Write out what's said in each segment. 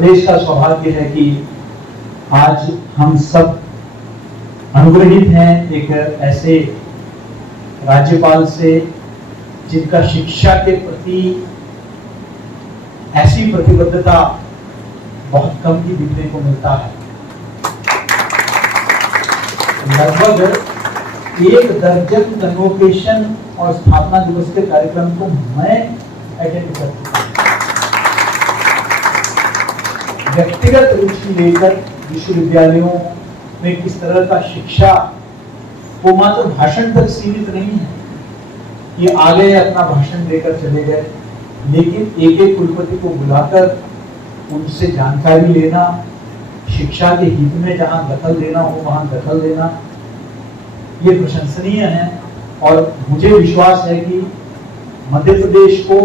प्रदेश का सौभाग्य है कि आज हम सब अनुग्रहित हैं एक ऐसे राज्यपाल से जिनका शिक्षा के प्रति ऐसी प्रतिबद्धता बहुत कम ही देखने को मिलता है। लगभग 1 दर्जन कन्वोकेशन और स्थापना दिवस के कार्यक्रम को मैं अटेंड कर चुका हूं। व्यक्तिगत रुचि लेकर विश्वविद्यालयों में किस तरह का शिक्षा वो मात्र भाषण तक सीमित नहीं है कि आ गए अपना भाषण देकर चले गए, लेकिन एक एक कुलपति को बुलाकर उनसे जानकारी लेना, शिक्षा के हित में जहां दखल देना हो वहां दखल देना, ये प्रशंसनीय है। और मुझे विश्वास है कि मध्य प्रदेश को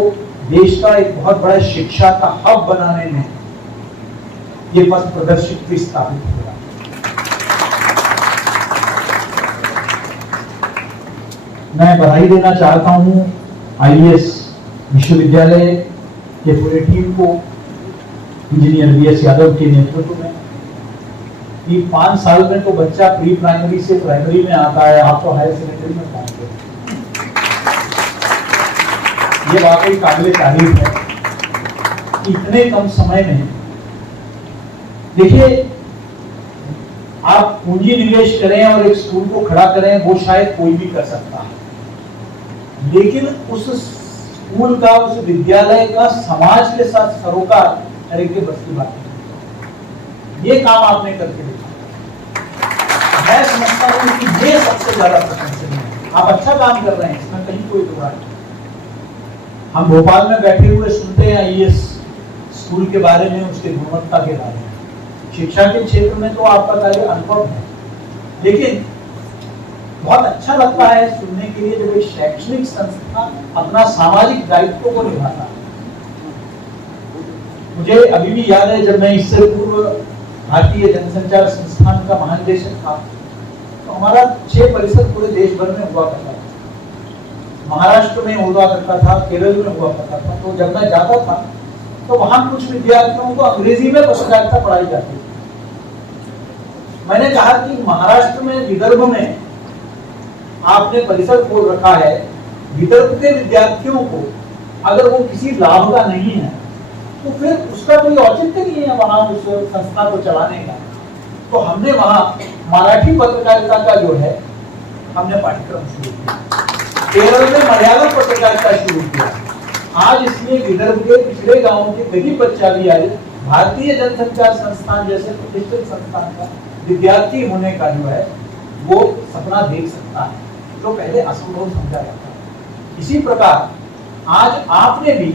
देश का एक बहुत बड़ा शिक्षा का हब बनाने में ये पथ प्रदर्शित भी स्थापित होगा। मैं बधाई देना चाहता हूं आईएएस विश्वविद्यालय के पूरे टीम को, इंजीनियर बीएस यादव के नेतृत्व में, कि 5 साल में तो बच्चा प्री प्राइमरी से प्राइमरी में आता है, आप तो हायर सेकेंडरी में पहुंच गए। ये वाकई काबिले तारीफ है कि इतने कम समय में, देखिए आप पूंजी निवेश करें और एक स्कूल को खड़ा करें वो शायद कोई भी कर सकता है, लेकिन उस स्कूल का, उस विद्यालय का समाज के साथ सरोकार करने के बस की बात नहीं। ये काम आपने करके देखा। मैं समझता हूं कि ये सबसे ज्यादा प्रशंसनीय है। आप अच्छा काम कर रहे हैं, इसमें कहीं कोई दो राय नहीं। हम भोपाल में बैठे हुए सुनते हैं आईएएस स्कूल के बारे में, उसके गुणवत्ता के बारे में। शिक्षा के क्षेत्र में तो आपका कार्य अनुभव है, लेकिन बहुत अच्छा लगता है सुनने के लिए जब एक शैक्षणिक संस्था अपना सामाजिक दायित्व को निभाता है। मुझे अभी भी याद है जब मैं इससे पूर्व भारतीय जनसंचार संस्थान का महानिदेशक था, तो हमारा 6 परिषद पूरे देश भर में हुआ करता था। महाराष्ट्र में हुआ करता था, केरल में हुआ करता था। तो जब मैं जाता था तो वहां कुछ विद्यार्थियों को अंग्रेजी में पत्रकारिता पढ़ाई जाती थी। मैंने कहा कि महाराष्ट्र में, विदर्भ में आपने परिसर खोल रखा है, विदर्भ के विद्यार्थियों को अगर वो किसी लाभ का नहीं है तो फिर उसका कोई औचित्य नहीं है वहां उस संस्था को चलाने का। तो हमने वहां मराठी पत्रकारिता का जो है हमने पाठ्यक्रम शुरू किया, केरल में मलयालम पत्रकारिता शुरू किया। आज इसमें विदर्भ के पिछड़े गांवों के गरीब बच्चा भी आए भारतीय जनसंचार संस्थान जैसे प्रतिष्ठित संस्थान का विद्यार्थी होने का जो है वो सपना देख सकता है, जो पहले असंभव समझा जाता है। इसी प्रकार आज आपने भी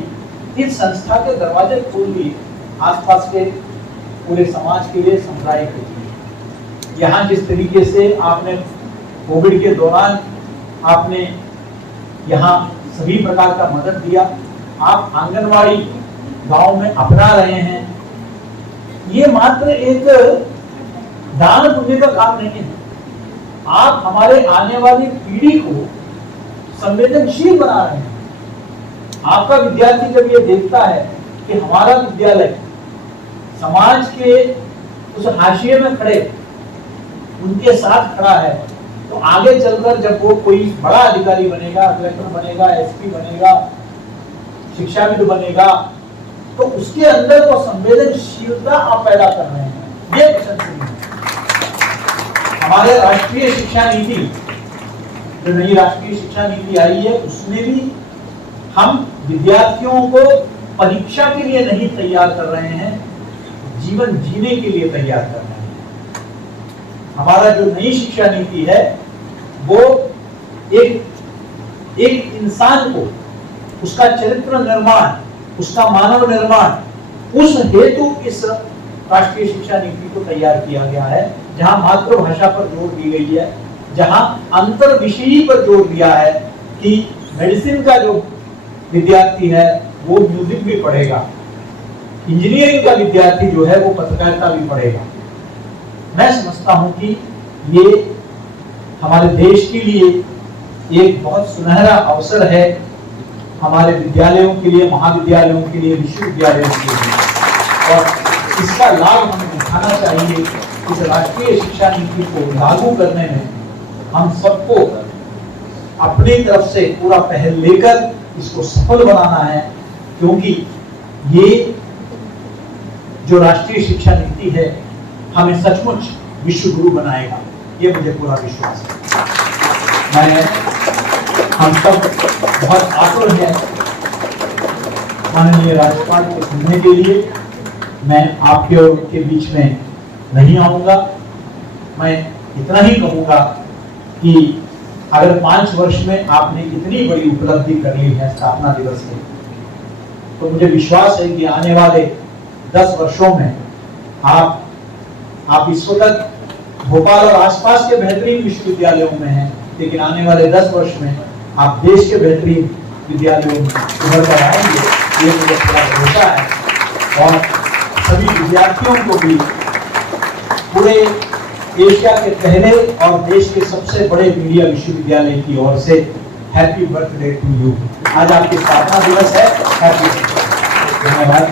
इस संस्था के दरवाजे खोल दिए आसपास के पूरे समाज के लिए, समुदाय के लिए। यहाँ जिस तरीके से आपने कोविड के दौरान आपने यहाँ सभी प्रकार का मदद दिया, आप आंगनवाड़ी गांव में अपना रहे हैं, ये मात्र एक दान पुण्य का काम नहीं है। आप हमारे आने वाली पीढ़ी को संवेदनशील बना रहे हैं। आपका विद्यार्थी जब ये देखता है कि हमारा विद्यालय समाज के उस हाशिए में खड़े उनके साथ खड़ा है, तो आगे चलकर जब वो कोई बड़ा अधिकारी बनेगा, कलेक्टर बनेगा, एसपी बनेगा, शिक्षाविद बनेगा, तो उसके अंदर वो संवेदनशीलता आप पैदा कर रहे हैं। ये प्रशंसनीय है। हमारे राष्ट्रीय शिक्षा नीति, जो नई राष्ट्रीय शिक्षा नीति आई है, उसमें भी हम विद्यार्थियों को परीक्षा के लिए नहीं तैयार कर रहे हैं, जीवन जीने के लिए तैयार कर रहे हैं। हमारा जो नई शिक्षा नीति है वो एक इंसान को, उसका चरित्र निर्माण, उसका मानव निर्माण, उस हेतु इस राष्ट्रीय शिक्षा नीति को तैयार किया गया है, जहां मातृभाषा पर जोर दी गई है, जहां अंतर विषयी पर जोर दिया है कि मेडिसिन का जो विद्यार्थी है वो म्यूजिक भी पढ़ेगा, इंजीनियरिंग का विद्यार्थी जो है वो पत्रकारिता भी पढ़ेगा। मैं समझता हूं कि ये हमारे देश के लिए एक बहुत सुनहरा अवसर है, हमारे विद्यालयों के लिए, महाविद्यालयों के लिए, विश्वविद्यालयों के लिए। और इसका लाभ हमें उठाना चाहिए। इस राष्ट्रीय शिक्षा नीति को लागू करने में हम सबको अपनी तरफ से पूरा पहल लेकर इसको सफल बनाना है, क्योंकि ये जो राष्ट्रीय शिक्षा नीति है हमें सचमुच विश्व गुरु बनाएगा, ये मुझे पूरा विश्वास है। हम सब बहुत आतुर हैं माननीय राज्यपाल को सुनने के लिए। मैं आपके और उनके बीच में नहीं आऊंगा। मैं इतना ही कहूंगा कि अगर 5 वर्ष में आपने इतनी बड़ी उपलब्धि कर ली है स्थापना दिवस में, तो मुझे विश्वास है कि आने वाले 10 वर्षों में आप इस वक्त भोपाल और आसपास के बेहतरीन विश्वविद्यालयों में हैं, लेकिन आने वाले 10 वर्ष में आप देश के बेहतरीन विद्यालयों में उभर कर आएंगे, ये मुझे पूरा भरोसा है। और सभी विद्यार्थियों को भी पूरे एशिया के पहले और देश के सबसे बड़े मीडिया विश्वविद्यालय की ओर से हैप्पी बर्थडे टू यू। आज आपकी स्थापना दिवस है। हैप्पी धन्यवाद।